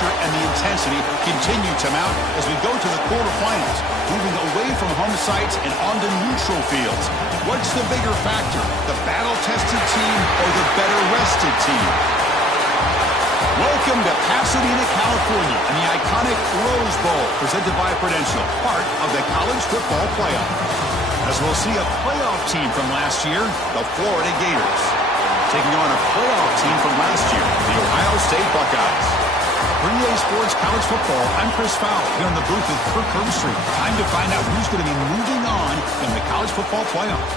pressure and the intensity continue to mount as we go to the quarterfinals, moving away from home sites and onto neutral fields. What's the bigger factor, the battle-tested team or the better-rested team? Welcome to Pasadena, California, and the iconic Rose Bowl, presented by Prudential, part of the college football playoff. As we'll see a playoff team from last year, the Florida Gators, taking on a playoff team from last year, the Ohio State Buckeyes. For EA Sports College Football, I'm Chris Fowler, here in the booth with Kirk Herbstreit. Time to find out who's going to be moving on in the college football playoff.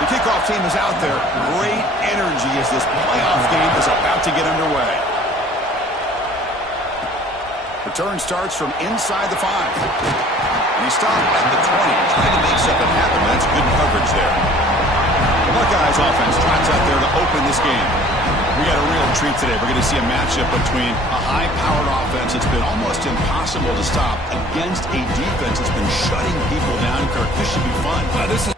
The kickoff team is out there. Great energy as this playoff game is about to get underway. Return starts from inside the 5. And he stopped at the 20, trying to make something happen. That's good coverage there. The Buckeyes offense trots out there to open this game. We got a real treat today. We're going to see a matchup between a high-powered offense that's been almost impossible to stop against a defense that's been shutting people down. Kirk, this should be fun. This is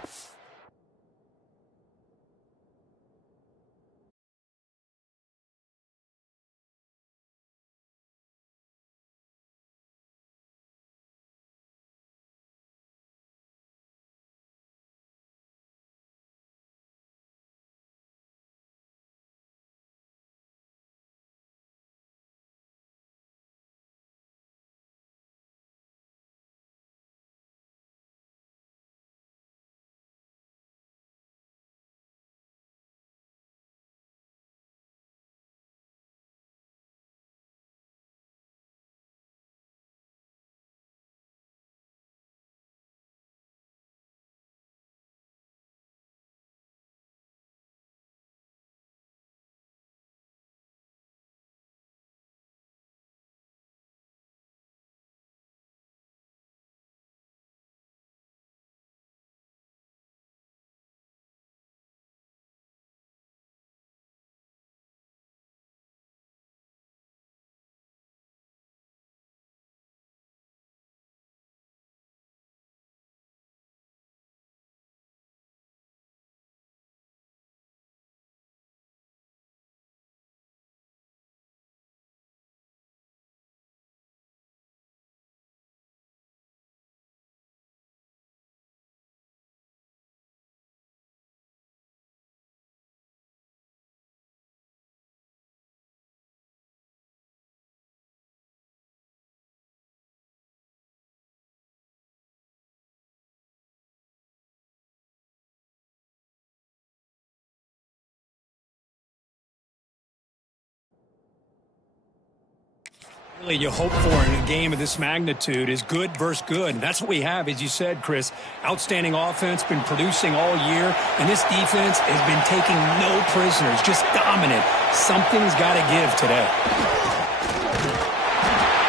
really you hope for in a game of this magnitude is good versus good. And that's what we have, as you said, Chris. Outstanding offense, been producing all year, and this defense has been taking no prisoners, just dominant. Something's got to give today.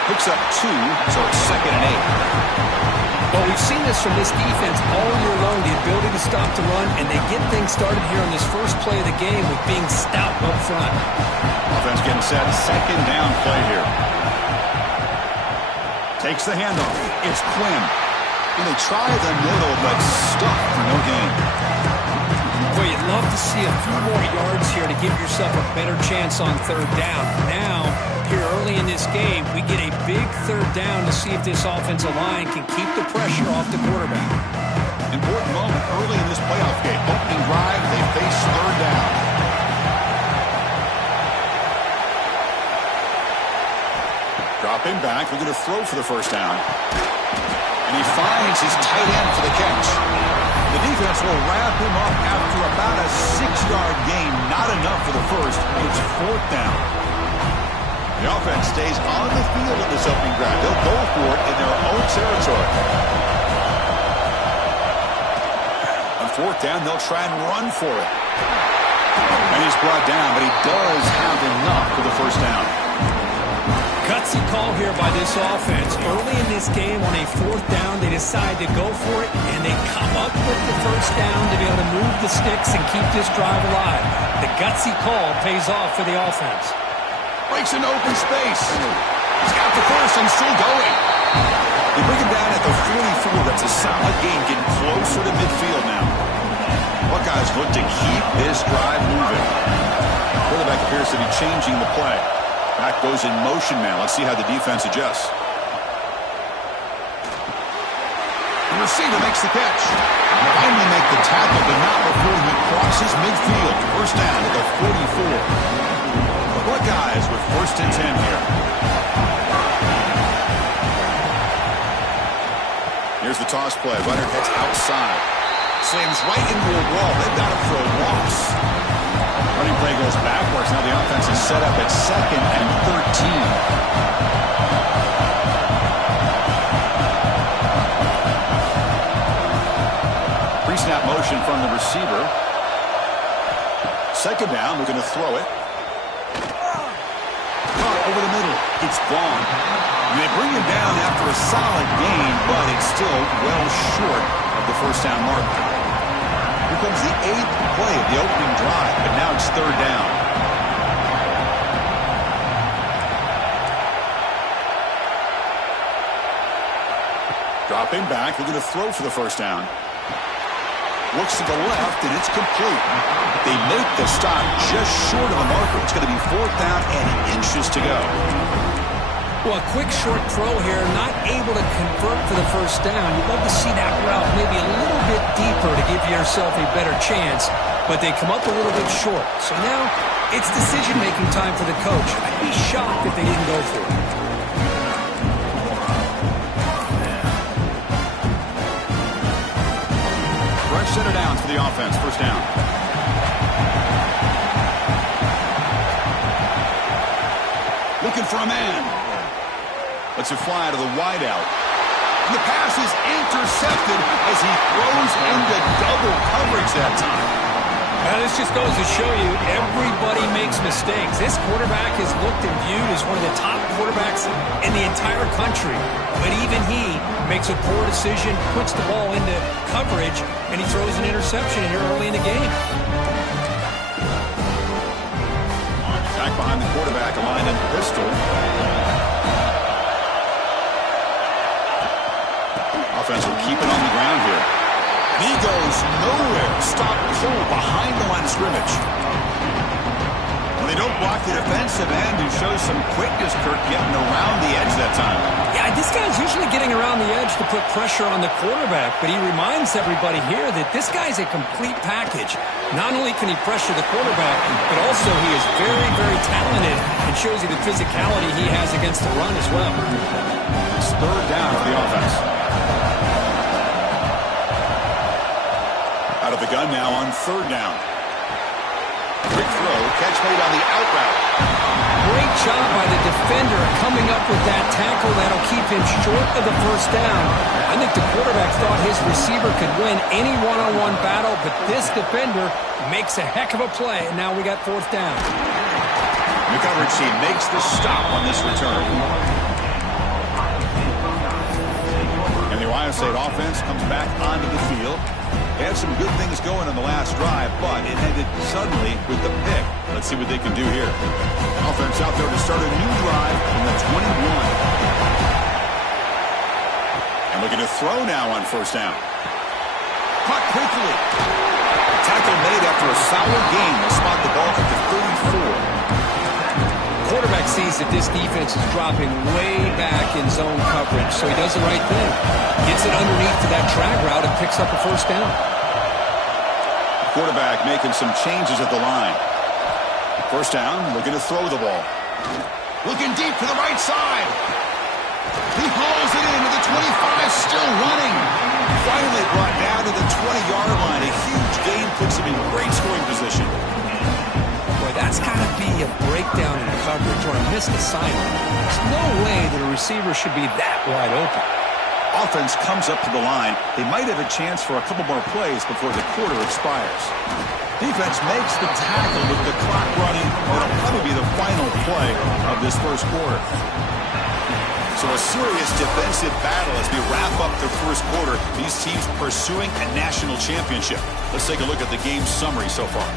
Picks up 2, so it's 2nd and 8. Well, we've seen this from this defense all year long, the ability to stop the run, and they get things started here on this first play of the game with being stout up front. Offense getting set, 2nd down play here. Takes the handoff. It's Quinn. And they try the middle, but stuck for no gain. Boy, you'd love to see a few more yards here to give yourself a better chance on 3rd down. Now, here early in this game, we get a big 3rd down to see if this offensive line can keep the pressure off the quarterback. Important moment early in this playoff game. Opening drive, they face 3rd down. Dropping back, we're going to throw for the 1st down. And he finds his tight end for the catch. The defense will wrap him up after about a 6-yard gain. Not enough for the first. It's 4th down. The offense stays on the field in this opening drive. They'll go for it in their own territory. On 4th down, they'll try and run for it. And he's brought down, but he does have enough for the 1st down. Gutsy call here by this offense. Early in this game on a 4th down, they decide to go for it, and they come up with the 1st down to be able to move the sticks and keep this drive alive. The gutsy call pays off for the offense. Breaks into open space. He's got the first and still going. They bring him down at the 44. That's a solid gain, getting closer to midfield now. Buckeyes look to keep this drive moving. Quarterback appears to be changing the play. Back goes in motion now. Let's see how the defense adjusts. The receiver makes the catch. Finally make the tackle, but not before he crosses midfield. First down at the 44. The Buckeyes with 1st and 10 here. Here's the toss play. Runner heads outside. Slams right into a wall. They've got it for a loss. Running play goes backwards. Now the offense is set up at 2nd and 13. Pre-snap motion from the receiver. 2nd down. We're going to throw it. Caught over the middle. It's gone. And they bring him down after a solid gain, but it's still well short of the 1st down mark. Here comes the 8th play of the opening drive, but now it's 3rd down. Dropping back, they're going to throw for the 1st down. Looks to the left, and it's complete. They make the stop just short of the marker. It's going to be 4th down and inches to go. Well, a quick short throw here, not able to convert for the 1st down. You'd love to see that route maybe a little bit deeper to give yourself a better chance, but they come up a little bit short. So now it's decision-making time for the coach. I'd be shocked if they didn't go for it. Fresh set of downs for the offense. 1st down. Looking for a man. Lets it fly to the wideout. The pass is intercepted as he throws into double coverage that time. Now, this just goes to show you everybody makes mistakes. This quarterback is looked and viewed as one of the top quarterbacks in the entire country. But even he makes a poor decision, puts the ball into coverage, and he throws an interception here early in the game. Back behind the quarterback, aligned in pistol. Offense will keep it on the ground here. He goes nowhere. Stop cold behind the line of scrimmage. When they don't block the defensive end, who shows some quickness, Kirk, getting around the edge that time. Yeah, this guy's usually getting around the edge to put pressure on the quarterback, but he reminds everybody here that this guy's a complete package. Not only can he pressure the quarterback, but also he is very, very talented and shows you the physicality he has against the run as well. It's 3rd down for the offense. Out of the gun now on 3rd down. Quick throw, catch made on the out route. Great job by the defender coming up with that tackle that'll keep him short of the 1st down. I think the quarterback thought his receiver could win any one-on-one battle, but this defender makes a heck of a play, and now we got 4th down. The coverage team makes the stop on this return. And the Ohio State offense comes back onto the field. They had some good things going on the last drive, but it ended suddenly with the pick. Let's see what they can do here. Offense out there to start a new drive from the 21. And looking to throw now on 1st down. Caught quickly. Tackle made after a solid gain. They'll spot the ball at the 34. Quarterback sees that this defense is dropping way back in zone coverage, so he does the right thing. Gets it underneath to that drag route and picks up a 1st down. Quarterback making some changes at the line. 1st down, looking to throw the ball. Looking deep to the right side. He hauls it into the 25, still running. Finally brought down to the 20-yard line. A huge gain puts him in great scoring position. Boy, that's got to be a breakdown in coverage or a missed assignment. There's no way that a receiver should be that wide open. Offense comes up to the line. They might have a chance for a couple more plays before the quarter expires. Defense makes the tackle with the clock running. It'll probably be the final play of this 1st quarter. So a serious defensive battle as we wrap up the 1st quarter. These teams pursuing a national championship. Let's take a look at the game summary so far.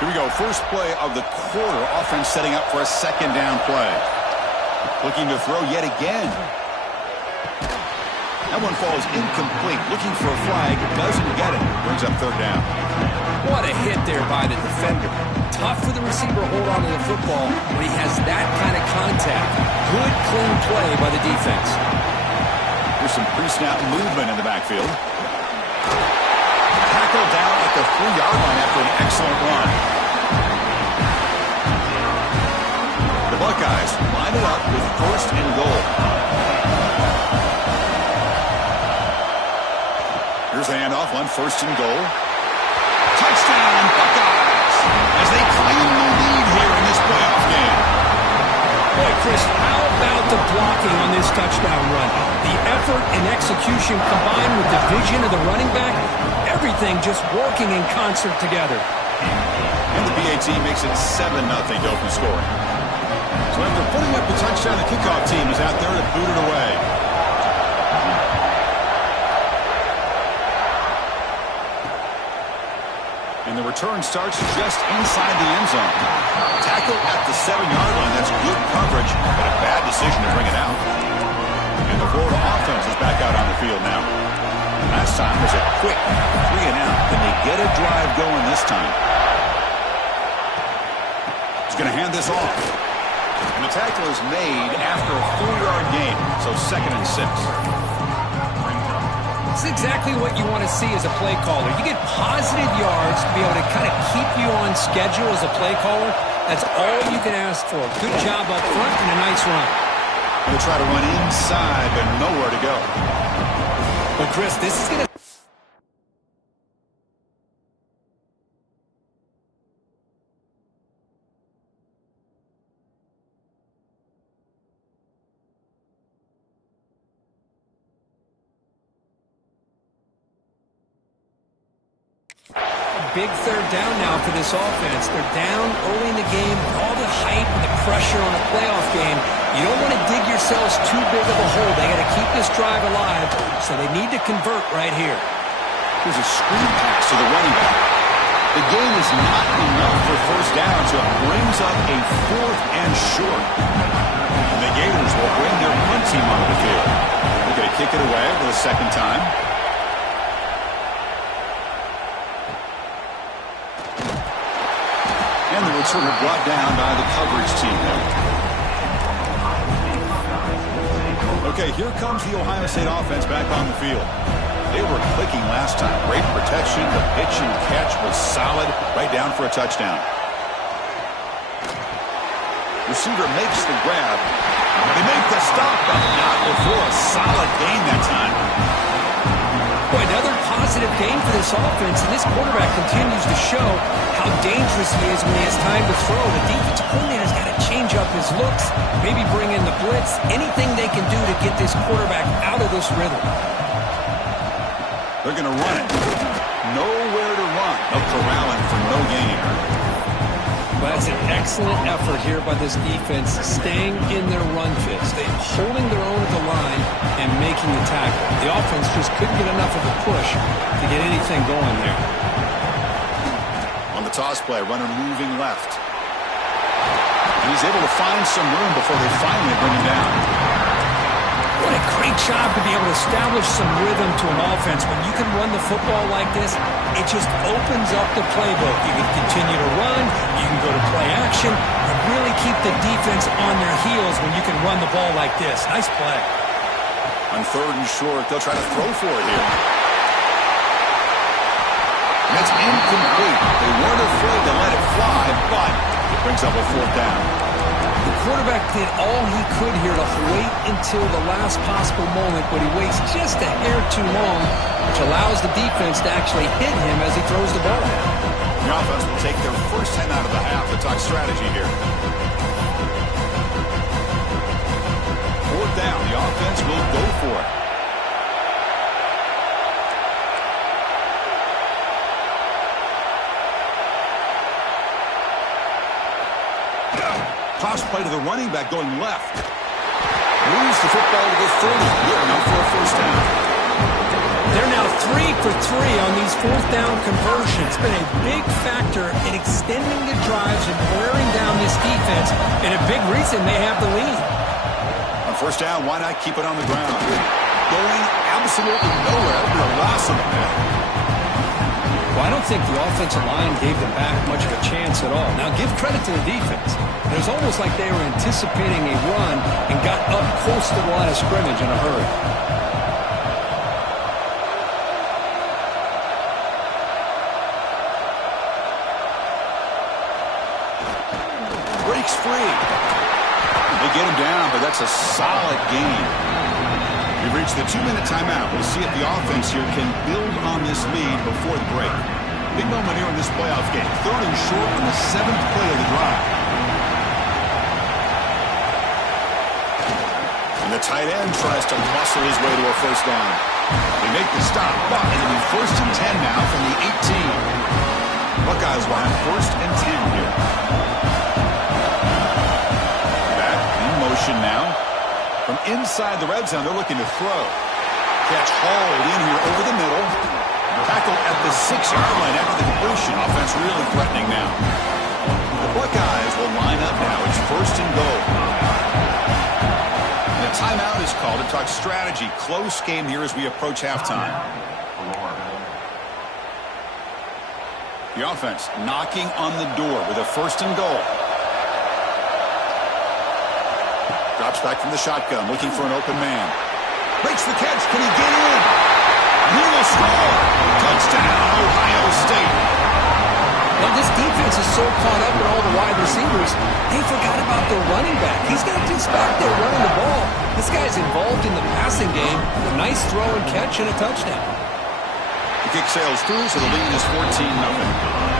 Here we go. First play of the quarter. Offense setting up for a second down play. Looking to throw yet again. That one falls incomplete. Looking for a flag. Doesn't get it. Brings up third down. What a hit there by the defender. Tough for the receiver to hold on to the football when he has that kind of contact. Good, clean play by the defense. There's some pre-snap movement in the backfield. Tackled down at the 3-yard line after an excellent run. The Buckeyes line it up with first and goal. Here's the handoff on first and goal. Touchdown, Buckeyes, as they claim the lead here in this playoff game. Boy, Chris, how about the blocking on this touchdown run? The effort and execution combined with the vision of the running back, everything just working in concert together. And the BAT makes it 7-0 to open scoring. So after putting up the touchdown, the kickoff team is out there to boot it away. And the return starts just inside the end zone. Tackle at the 7-yard line. That's good coverage, but a bad decision to bring it out. And the Florida offense is back out on the field now. Last time was a quick 3-and-out. Can they get a drive going this time? He's going to hand this off. And the tackle is made after a 4-yard gain, so 2nd and 6. It's exactly what you want to see as a play caller. You get positive yards to be able to kind of keep you on schedule as a play caller. That's all you can ask for. Good job up front and a nice run. Going to try to run inside, but nowhere to go. Well, Chris, this is going to... Big third down now for this offense. They're down early in the game. All the hype and the pressure on a playoff game. You don't want to dig yourselves too big of a hole. They got to keep this drive alive, so they need to convert right here. Here's a screen pass to the running back. The gain is not enough for first down, so it brings up a 4th and short. And the Gators will bring their punt team onto the field. They're going to kick it away for the second time. And the returner brought down by the coverage team there. Okay, here comes the Ohio State offense back on the field. They were clicking last time. Great protection. The pitch and catch was solid. Right down for a touchdown. Receiver makes the grab. They make the stop, but not before a solid gain that time. Boy, another positive game for this offense, and this quarterback continues to show how dangerous he is when he has time to throw. The defensive coordinator's got to change up his looks, maybe bring in the blitz, anything they can do to get this quarterback out of this rhythm. They're going to run it. Nowhere to run. No corralling for no gain. Well, that's an excellent effort here by this defense, staying in their run fits. They're holding their own at the line and making the tackle. The offense just couldn't get enough of a push to get anything going there. On the toss play, runner moving left. And he's able to find some room before they finally bring him down. What a great job to be able to establish some rhythm to an offense. When you can run the football like this, it just opens up the playbook. You can continue to run, you can go to play action, and really keep the defense on their heels when you can run the ball like this. Nice play. On 3rd and short, they'll try to throw for it here. And it's incomplete. They weren't afraid to let it fly, but it brings up a 4th down. The quarterback did all he could here to wait until the last possible moment, but he waits just a hair too long, which allows the defense to actually hit him as he throws the ball. The offense will take their first 10 out of the half to talk strategy here. 4th down, the offense will go for it. Toss play to the running back going left. Moves the football to the 30. Good enough for a first down. They're now 3 for 3 on these fourth down conversions. It's been a big factor in extending the drives and wearing down this defense, and a big reason they have the lead. On first down, why not keep it on the ground? Going absolutely nowhere for a loss of the ball. Well, I don't think the offensive line gave them back much of a chance at all. Now, give credit to the defense. It was almost like they were anticipating a run and got up close to the line of scrimmage in a hurry. Breaks free. They get him down, but that's a solid gain. We've reached the 2-minute timeout. We'll see if the offense here can build on this lead before the break. Big moment here in this playoff game. 3rd and short on the 7th play of the drive. And the tight end tries to muscle his way to a first down. They make the stop, but it'll be 1st and 10 now from the 18. Buckeyes will have 1st and 10 here. Back in motion now. From inside the red zone, they're looking to throw. Catch hauled in here over the middle. Tackle at the 6-yard line after the completion. Offense really threatening now. The Buckeyes will line up now. It's 1st and goal. And a timeout is called to talk strategy. Close game here as we approach halftime. The offense knocking on the door with a 1st and goal. Drops back from the shotgun, looking for an open man. Makes the catch. Can he get in? He will score. Touchdown, Ohio State. Now, this defense is so caught up in all the wide receivers, they forgot about their running back. He's got just back there running the ball. This guy's involved in the passing game. A nice throw and catch and a touchdown. The kick sails through, so the lead is 14-0.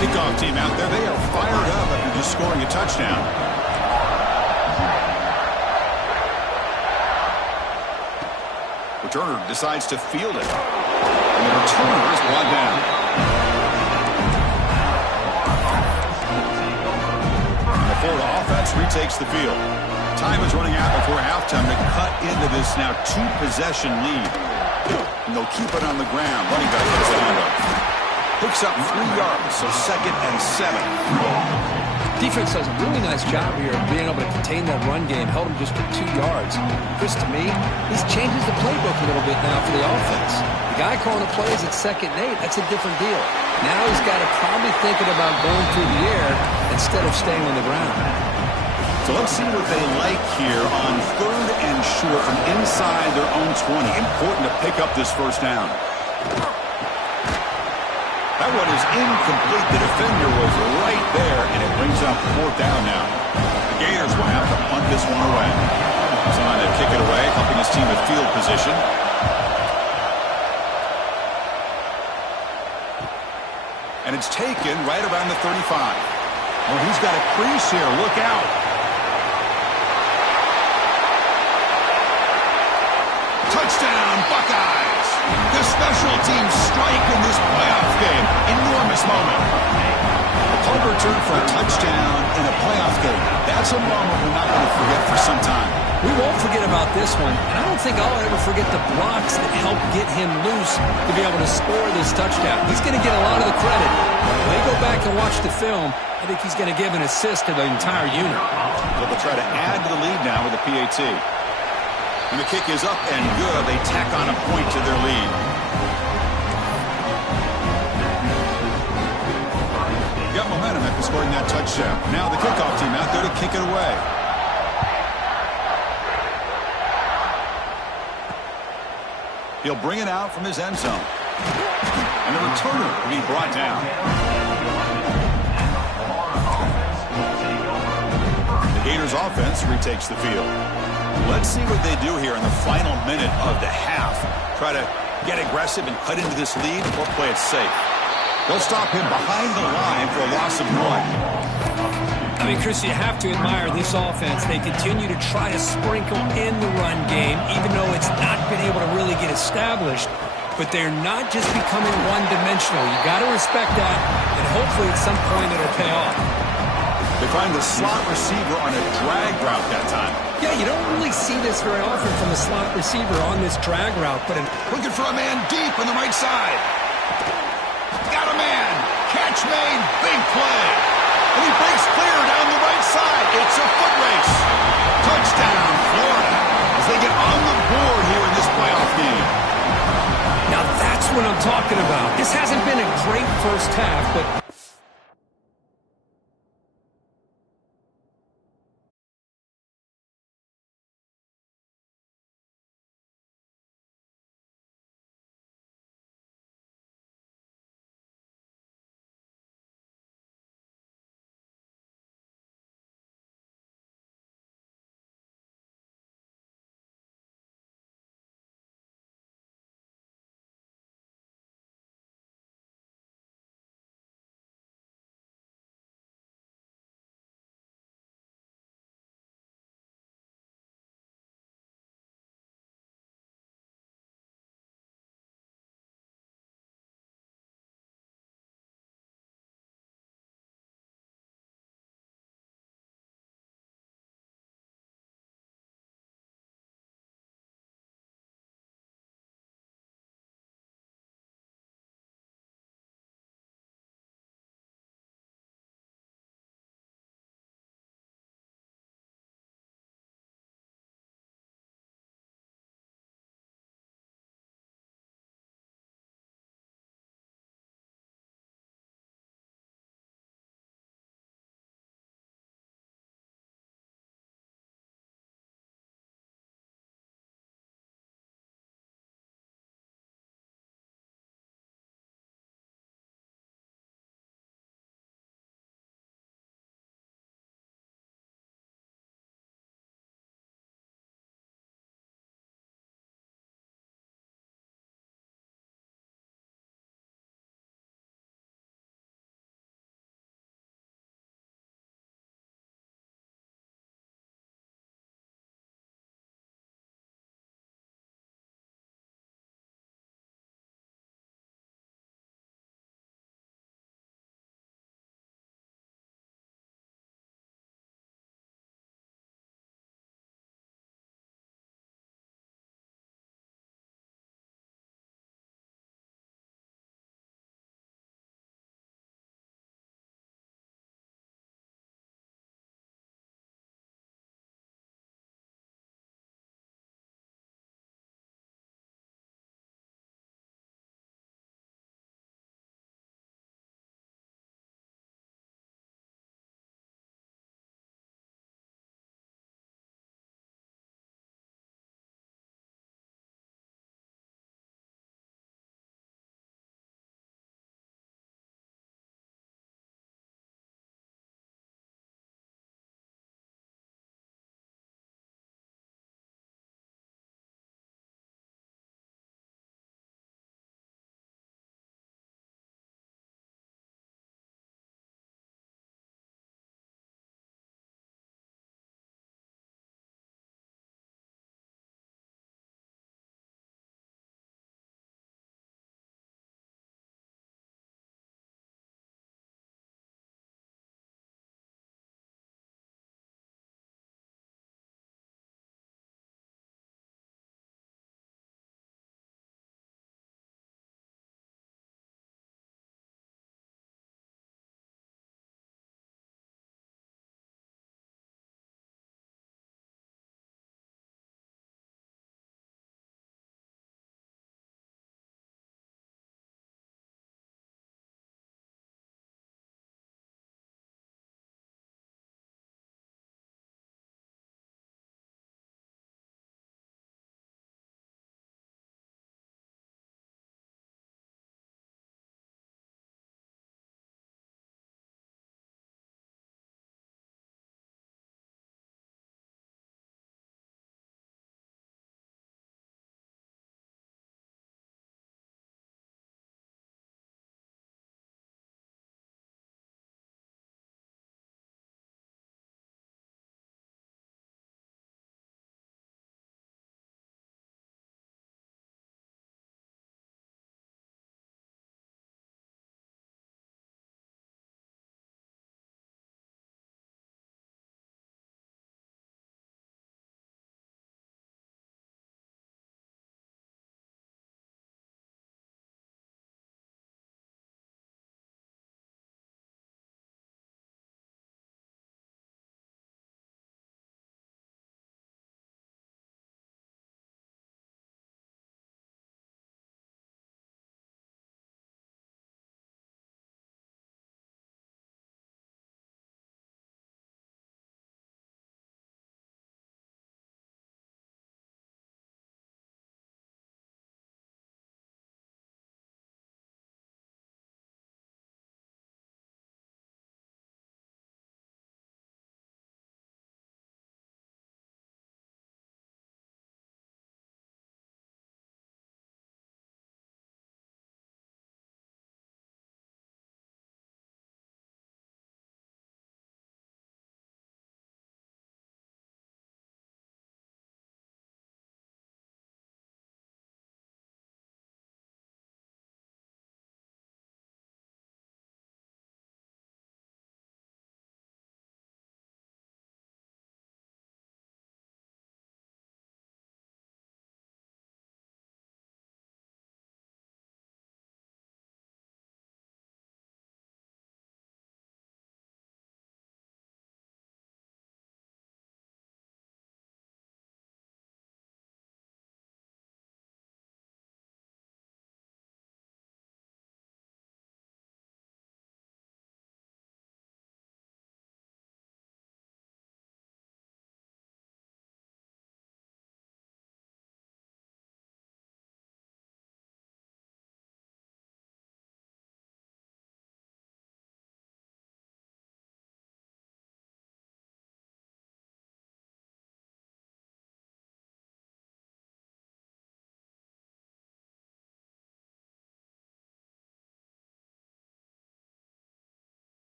Kickoff team out there. They are fired up after just scoring a touchdown. Returner decides to field it. And the returner is brought down. And the Florida offense retakes the field. Time is running out before halftime to cut into this now 2-possession lead. And they'll keep it on the ground. Running back has the handoff. Picks up 3 yards, so 2nd and 7. Defense does a really nice job here of being able to contain that run game. Held him just for 2 yards. Chris, to me, this changes the playbook a little bit now for the offense. The guy calling the plays at 2nd and 8, that's a different deal. Now he's got to probably thinking about going through the air instead of staying on the ground. So let's see what they like here on 3rd and short from inside their own 20. Important to pick up this first down. That one is incomplete. The defender was right there, and it brings up 4th down now. The Gators will have to punt this one away. Trying to kick it away, helping his team at field position. And it's taken right around the 35. Well, he's got a crease here. Look out. Touchdown, Buckeyes. The special teams strike in this playoff game. Enormous moment. The punt return for a touchdown in a playoff game. That's a moment we're not going to forget for some time. We won't forget about this one, and I don't think I'll ever forget the blocks that helped get him loose to be able to score this touchdown. He's going to get a lot of the credit. When they go back and watch the film, I think he's going to give an assist to the entire unit. They'll try to add to the lead now with a PAT. And the kick is up and good. They tack on a point to their lead. Got momentum after scoring that touchdown. Now the kickoff team out there to kick it away. He'll bring it out from his end zone. And the returner will be brought down. The Gators offense retakes the field. Let's see what they do here in the final minute of the half. Try to get aggressive and cut into this lead or play it safe. They'll stop him behind the line for a loss of 1. I mean, Chris, you have to admire this offense. They continue to try to sprinkle in the run game, even though it's not been able to really get established. But they're not just becoming one-dimensional. You got to respect that, and hopefully at some point it'll pay off. They find the slot receiver on a drag route that time. Yeah, you don't really see this very often from a slot receiver on this drag route, but looking for a man deep on the right side. Got a man. Catch made. Big play. And he breaks clear down the right side. It's a foot race. Touchdown, Florida, as they get on the board here in this playoff game. now that's what I'm talking about. This hasn't been a great first half, but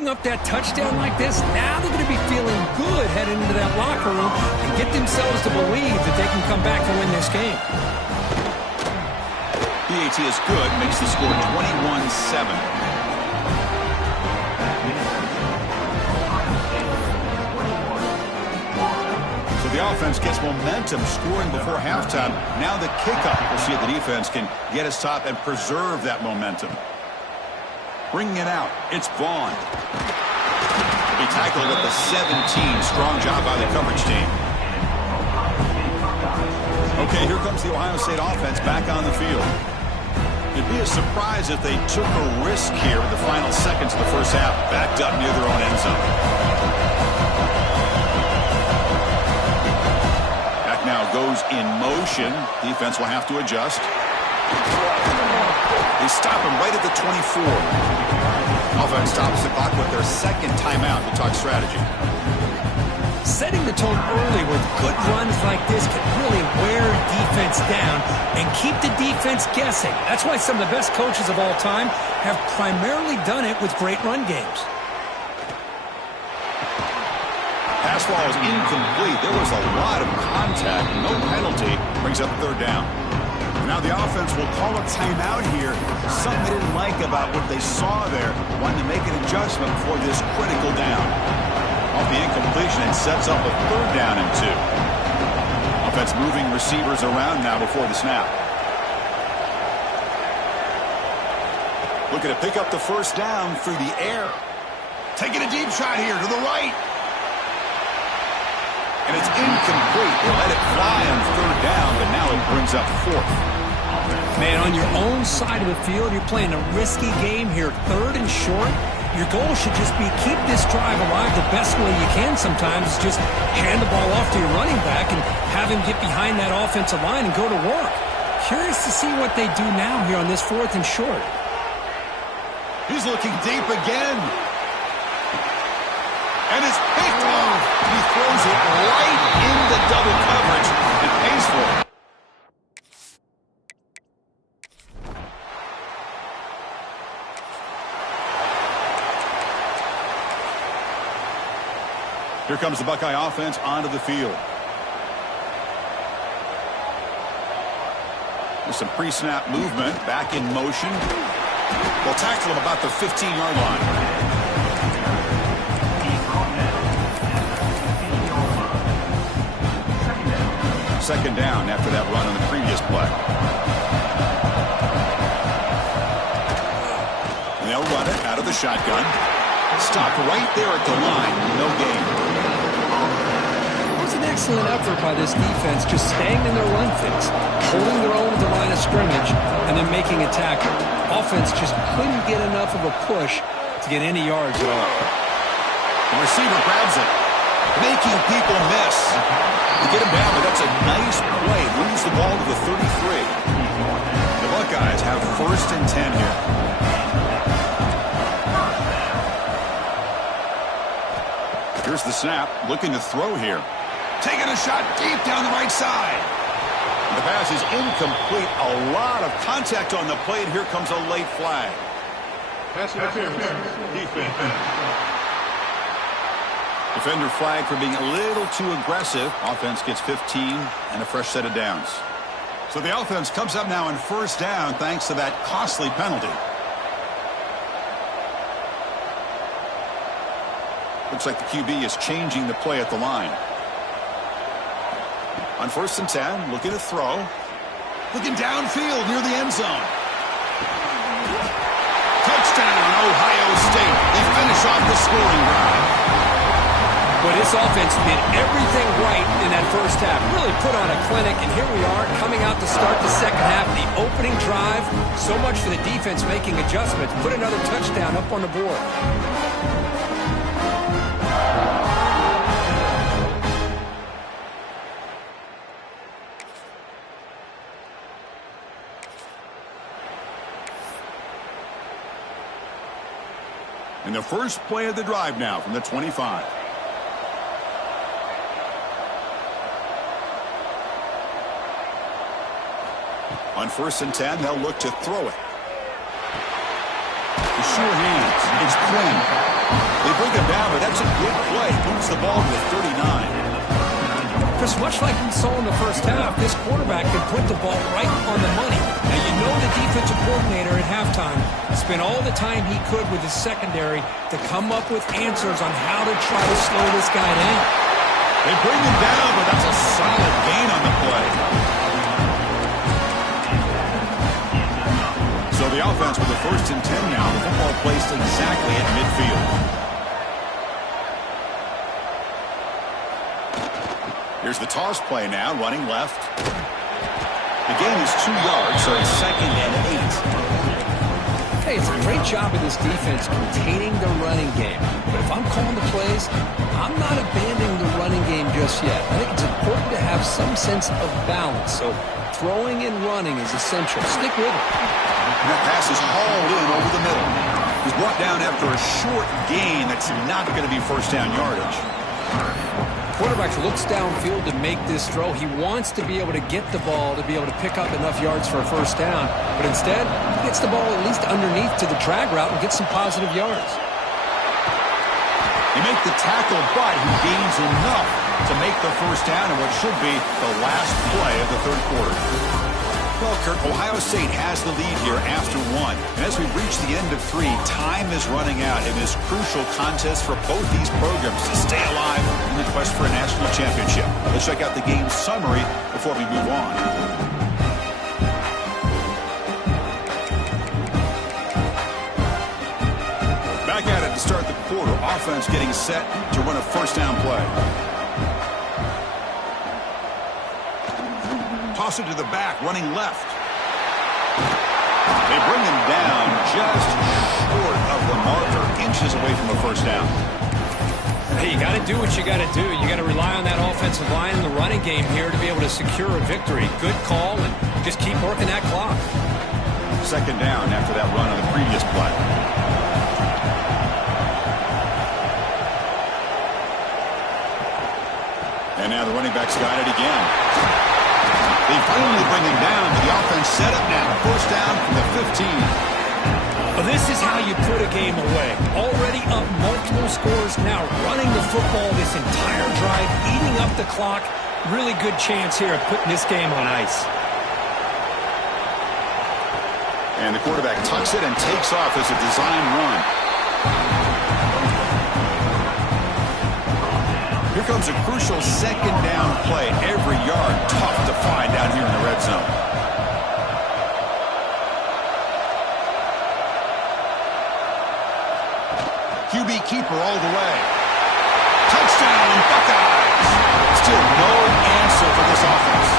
picking up that touchdown like this, now they're going to be feeling good heading into that locker room and get themselves to believe that they can come back and win this game. PAT is good, makes the score 21-7. The offense gets momentum scoring before halftime. Now the kickoff. We'll see if the defense can get us top and preserve that momentum. Bringing it out. It's Vaughn. He tackled at the 17. Strong job by the coverage team. Okay, here comes the Ohio State offense back on the field. It'd be a surprise if they took a risk here in the final seconds of the first half, backed up near their own end zone. Now goes in motion. Defense will have to adjust. They stop him right at the 24. Offense stops the clock with their second timeout to talk strategy. Setting the tone early with good runs like this can really wear defense down and keep the defense guessing. That's why some of the best coaches of all time have primarily done it with great run games. Pass ball is incomplete. There was a lot of contact. No penalty. Brings up third down. Now the offense will call a timeout here. Something they didn't like about what they saw there. Wanting to make an adjustment for this critical down. Off the incompletion, it sets up a third down and 2. Offense moving receivers around now before the snap. Looking to pick up the first down through the air. Taking a deep shot here to the right. And it's incomplete. They let it fly on third down, but now it brings up fourth. Man, on your own side of the field, you're playing a risky game here. Third and short. Your goal should just be keep this drive alive the best way you can sometimes. Is just hand the ball off to your running back and have him get behind that offensive line and go to work. Curious to see what they do now here on this fourth and short. He's looking deep again. And it's picked off. He throws it right into double coverage and pays for it. Here comes the Buckeye offense onto the field. With some pre-snap movement, back in motion. They'll tackle him about the 15-yard line. Second down after that run on the previous play. And they'll run it out of the shotgun. Stopped right there at the line. No gain. It was an excellent effort by this defense, just staying in their run fits, holding their own at the line of scrimmage, and then making a tackle. Offense just couldn't get enough of a push to get any yards at all. The receiver grabs it, making people miss. To get him down, but that's a nice play. Moves the ball to the 33. The Buckeyes have first and 10 here. Here's the snap. Looking to throw here. Taking a shot deep down the right side. The pass is incomplete. A lot of contact on the play, and here comes a late flag. Pass interference. Defense. Defender flag for being a little too aggressive. Offense gets 15 and a fresh set of downs. So the offense comes up now on first down thanks to that costly penalty. Looks like the QB is changing the play at the line. On first and 10, looking to throw. Looking downfield near the end zone. Touchdown, Ohio State. They finish off the scoring drive. But this offense did everything right in that first half. Really put on a clinic, and here we are coming out to start the second half. The opening drive, so much for the defense making adjustments. Put another touchdown up on the board. And the first play of the drive now from the 25. On first and 10, they'll look to throw it. The sure hands. It's Quinn. They bring him down, but that's a good play. Moves the ball to 39. Chris, much like we saw in the first half, this quarterback can put the ball right on the money. Now, you know the defensive coordinator at halftime spent all the time he could with his secondary to come up with answers on how to try to slow this guy down. They bring him down, but that's a solid gain on the play. So the offense with the 1st and 10 now. The football placed exactly at midfield. Here's the toss play now, running left. The gain is 2 yards, so it's 2nd and 8. Hey, it's a great job of this defense containing the running game. But if I'm calling the plays, I'm not abandoning the running game just yet. I think it's important to have some sense of balance. So throwing and running is essential. Stick with it. And that pass is hauled in over the middle. He's brought down after a short gain that's not going to be first down yardage. Quarterback looks downfield to make this throw. He wants to be able to get the ball to be able to pick up enough yards for a first down. But instead, he gets the ball at least underneath to the drag route and gets some positive yards. He makes the tackle, but he gains enough to make the first down in what should be the last play of the 3rd quarter. Well, Kirk, Ohio State has the lead here after 1. And as we reach the end of 3, time is running out in this crucial contest for both these programs to stay alive in the quest for a national championship. Let's check out the game summary before we move on. Back at it to start the quarter. Offense getting set to run a first down play. Toss it to the back, running left. They bring him down just short of the marker, inches away from a first down. Hey, you got to do what you got to do. You got to rely on that offensive line and the running game here to be able to secure a victory. Good call, and just keep working that clock. 2nd down after that run on the previous play. And now the running back's got it again. They finally bring him down, but the offense set up now. First down from the 15. Well, this is how you put a game away. Already up multiple scores, now running the football this entire drive, eating up the clock. Really good chance here of putting this game on ice. And the quarterback tucks it and takes off as a design run. Here comes a crucial 2nd down play. Every yard tough to find down here in the red zone. QB keeper all the way. Touchdown, Buckeyes. Still no answer for this offense.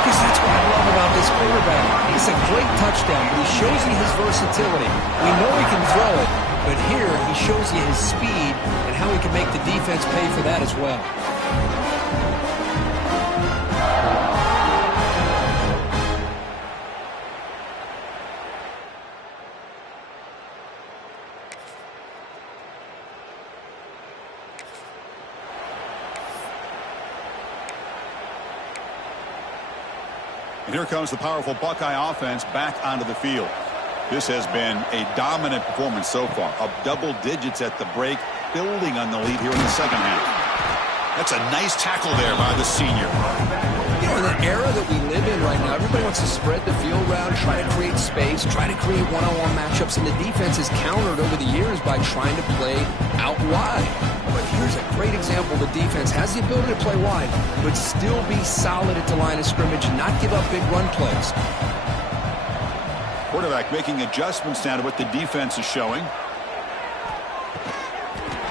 Because that's what I love about this quarterback. It's a great touchdown, but he shows you his versatility. We know he can throw it, but here he shows you his speed and how he can make the defense pay for that as well. And here comes the powerful Buckeye offense back onto the field. This has been a dominant performance so far. Up double digits at the break, building on the lead here in the 2nd half. That's a nice tackle there by the senior. You know, in the era that we live in right now, everybody wants to spread the field around, try to create space, try to create one-on-one matchups, and the defense has countered over the years by trying to play out wide. But here's a great example. The defense has the ability to play wide, but still be solid at the line of scrimmage and not give up big run plays. Quarterback making adjustments now to what the defense is showing.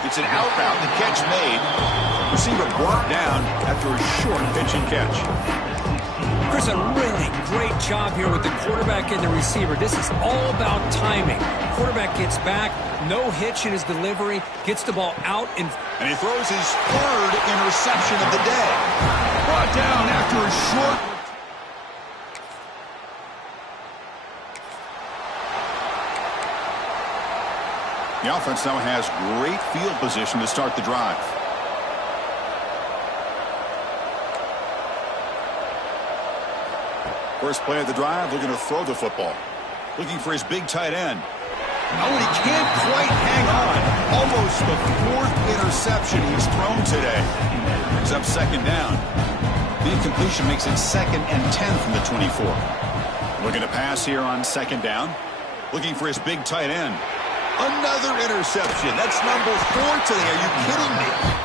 It's an out route. The catch made. Receiver brought down after a short pitch and catch. Chris, a really great job here with the quarterback and the receiver. This is all about timing. Quarterback gets back, no hitch in his delivery, gets the ball out. And he throws his 3rd interception of the day. Brought down after a short. The offense now has great field position to start the drive. First play of the drive, looking to throw the football. Looking for his big tight end. Oh, and he can't quite hang on. Almost the 4th interception he's thrown today. Brings up 2nd down. The incompletion makes it 2nd and 10 from the 24. Looking to pass here on 2nd down. Looking for his big tight end. Another interception. That's number 4 today. Are you kidding me?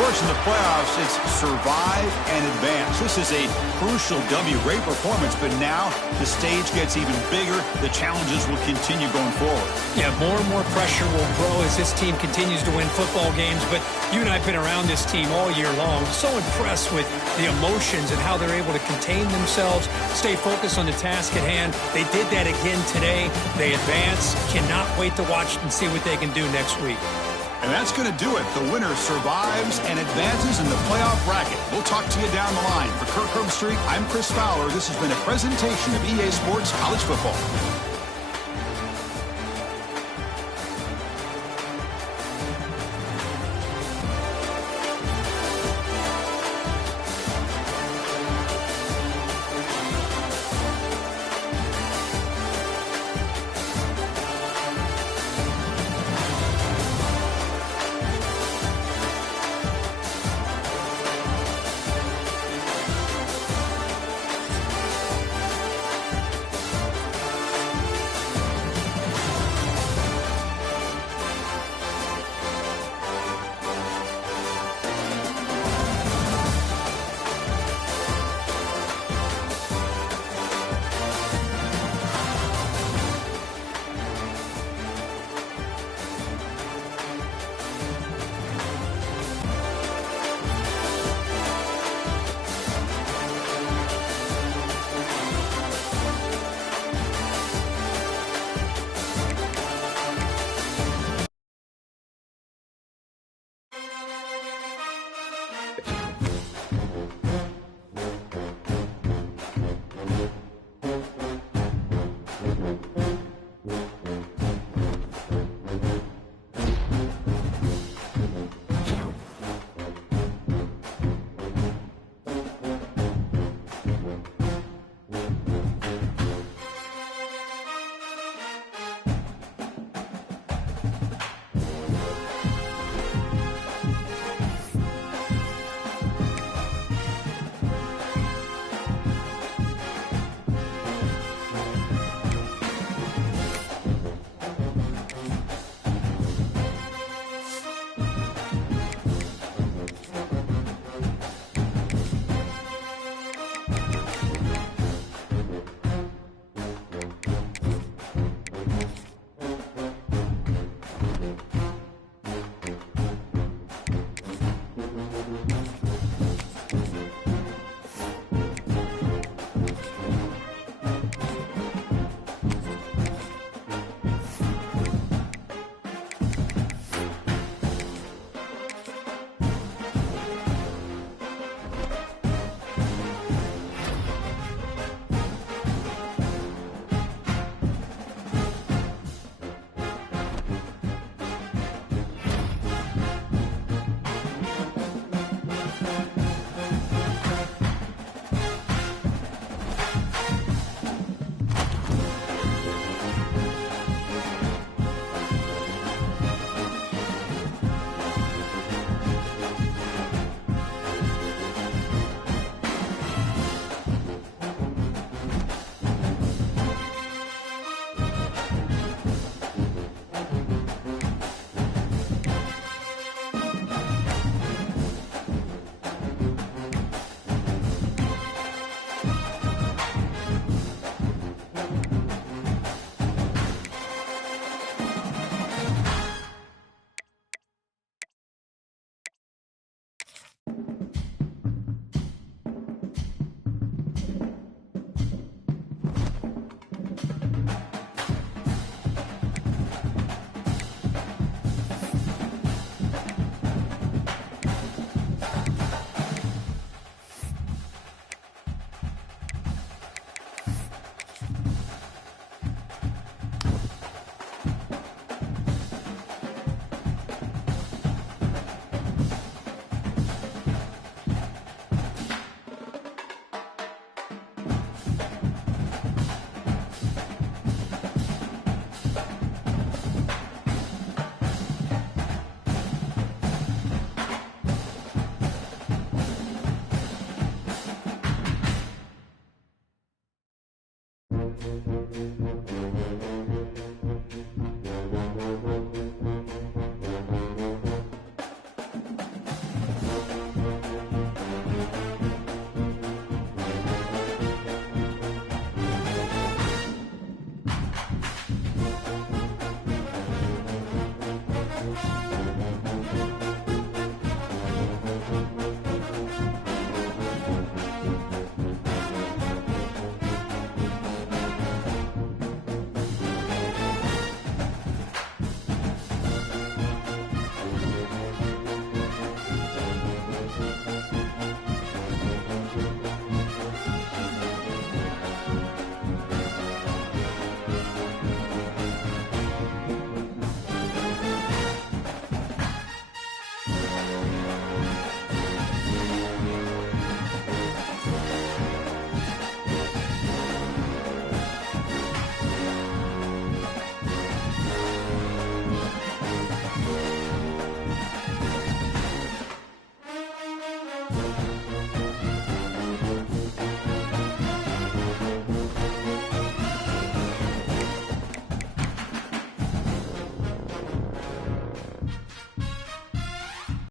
Of course, in the playoffs, it's survive and advance. This is a crucial W. Great performance, but now the stage gets even bigger. The challenges will continue going forward. Yeah, more and more pressure will grow as this team continues to win football games. But you and I have been around this team all year long. So impressed with the emotions and how they're able to contain themselves, stay focused on the task at hand. They did that again today. They advance. Cannot wait to watch and see what they can do next week. And that's going to do it. The winner survives and advances in the playoff bracket. We'll talk to you down the line. For Kirk Herbstreit, I'm Chris Fowler. This has been a presentation of EA Sports College Football.